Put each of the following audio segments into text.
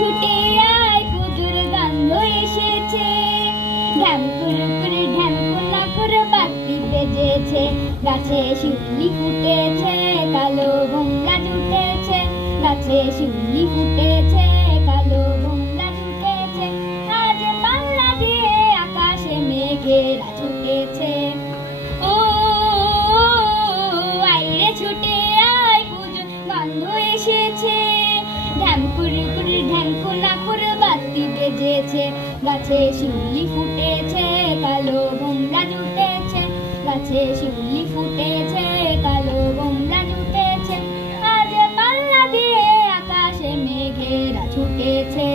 ছুটে আয় পুজোর গন্ধ এসেছে, ঢ্যাম করে ঢ্যাম করে বাতি বেজেছে, গাছে শিউলি ফুটেছে, কালো ভোমরা জুটেছে, গাছে শিউলি ফুটেছে, কালো ভোমরা জুটেছে, আজ পাল্লা দিয়ে আকাশে মেঘেরা ছুটেছে। ও আইরে ছুটে আয় পুজোর গন্ধ এসেছে, ঢ্যাম করে বাতি বেজেছে, গাছে শিউলি ফুটেছে, কালো ভোমরা জুটেছে, গাছে শিউলি ফুটেছে, কালো ভোমরা জুটেছে, আজ পাল্লা দিয়ে আকাশে মেঘেরা ছুটেছে।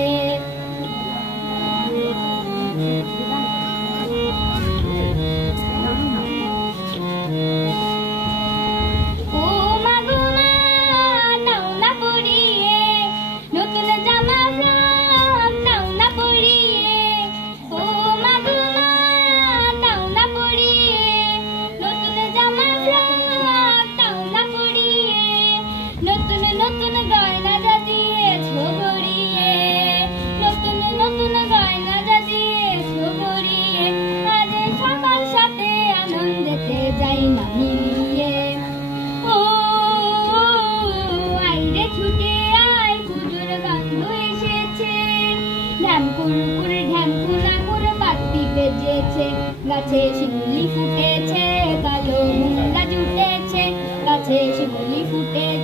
নতুন গয়না যা দিয়েছো গড়িয়ে, নতুন গয়না যা দিয়েছো গড়িয়ে, আজ সবার সাথে আনন্দেতে যাই না মিলিয়ে। ও আইরে ছুটে আয় পুজোর গন্ধ এসেছে, ঢ্যাম করে বাতি বেজেছে, গাছে শিউলি ফুটেছে, কালো ভোমরা জুটেছে, গাছে শিউলি ফুটেছে।